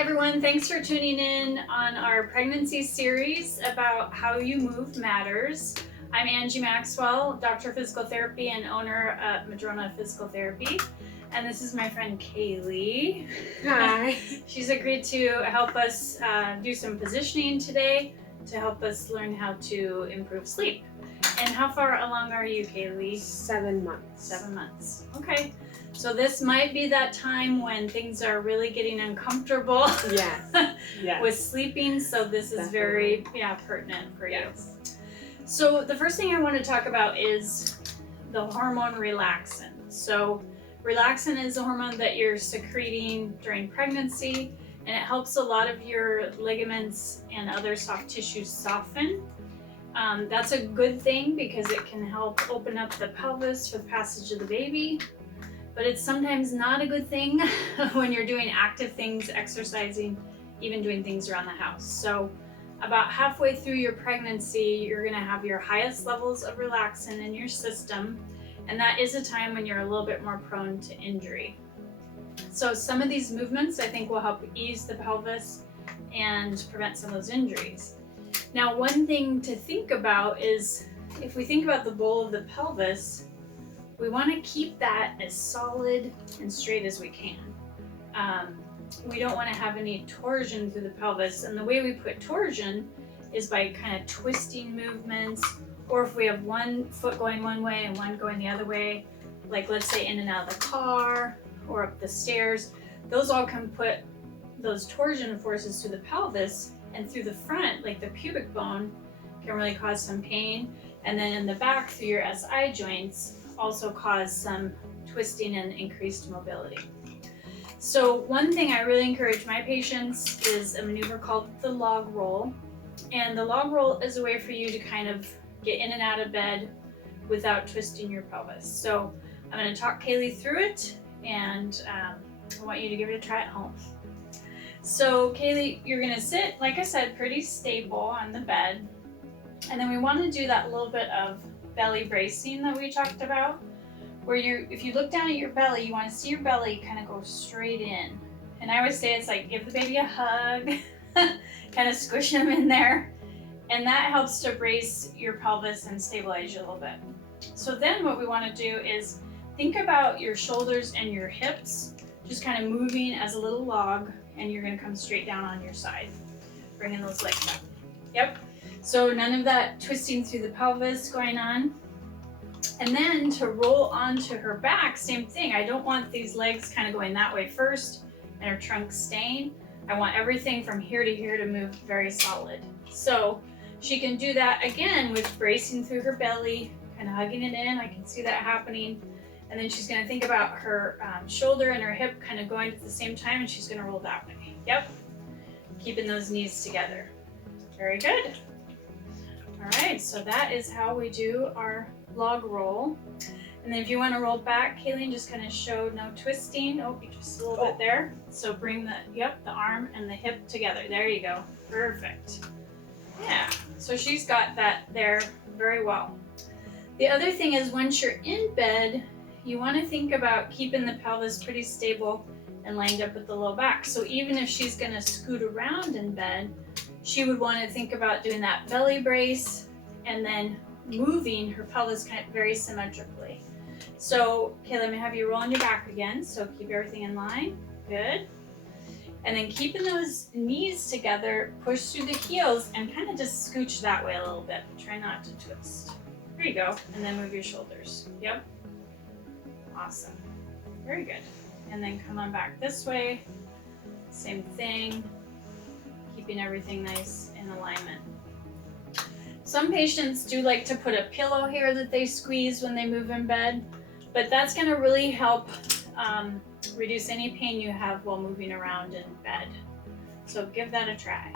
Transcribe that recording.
everyone, thanks for tuning in on our pregnancy series about how you move matters. I'm Angie Maxwell, Doctor of Physical Therapy and owner at Madrona Physical Therapy. And this is my friend Kaylee. Hi. She's agreed to help us do some positioning today to help us learn how to improve sleep. And how far along are you, Kaylee? 7 months. 7 months. Okay. So this might be that time when things are really getting uncomfortable Yes. with sleeping. So this is very pertinent for you. Yes. So the first thing I want to talk about is the hormone relaxant. So relaxant is a hormone that you're secreting during pregnancy, and it helps a lot of your ligaments and other soft tissues soften. That's a good thing because it can help open up the pelvis for the passage of the baby. But it's sometimes not a good thing when you're doing active things, exercising, even doing things around the house. So about halfway through your pregnancy, you're gonna have your highest levels of relaxant in your system. And that is a time when you're a little bit more prone to injury. So some of these movements I think will help ease the pelvis and prevent some of those injuries. Now, one thing to think about is if we think about the bowl of the pelvis, we want to keep that as solid and straight as we can. We don't want to have any torsion through the pelvis, and the way we put torsion is by kind of twisting movements, or if we have one foot going one way and one going the other way, like let's say in and out of the car or up the stairs, those all can put those torsion forces through the pelvis, and through the front, like the pubic bone, can really cause some pain, and then in the back through your SI joints also cause some twisting and increased mobility. So one thing I really encourage my patients is a maneuver called the Logroll. And the Logroll is a way for you to kind of get in and out of bed without twisting your pelvis. So I'm going to talk Kaylee through it, and I want you to give it a try at home. So Kaylee, you're going to sit, like I said, pretty stable on the bed. And then we want to do that little bit of belly bracing that we talked about, where if you look down at your belly, you want to see your belly kind of go straight in. And I always say it's like give the baby a hug, kind of squish him in there, and that helps to brace your pelvis and stabilize you a little bit. So then what we want to do is think about your shoulders and your hips just kind of moving as a little log, and you're going to come straight down on your side, bringing those legs up. Yep. So none of that twisting through the pelvis going on. And then to roll onto her back, same thing. I don't want these legs kind of going that way first and her trunk staying. I want everything from here to here to move very solid. So she can do that again with bracing through her belly, kind of hugging it in. I can see that happening. And then she's going to think about her shoulder and her hip kind of going at the same time, and she's going to roll that way. Yep. Keeping those knees together. Very good. All right, so that is how we do our Logroll. And then if you want to roll back, Kayleen, just kind of show no twisting. Oh, you just a little bit there. So bring the arm and the hip together. There you go. Perfect. Yeah, so she's got that there very well. The other thing is once you're in bed, you want to think about keeping the pelvis pretty stable and lined up with the low back. So even if she's going to scoot around in bed, she would want to think about doing that belly brace and then moving her pelvis kind of very symmetrically. So, okay, let me have you roll on your back again. So keep everything in line. Good. And then keeping those knees together, push through the heels and kind of just scooch that way a little bit. Try not to twist. There you go. And then move your shoulders. Yep. Awesome. Very good. And then come on back this way. Same thing. Keeping everything nice in alignment. Some patients do like to put a pillow here that they squeeze when they move in bed, but that's going to really help reduce any pain you have while moving around in bed. So give that a try.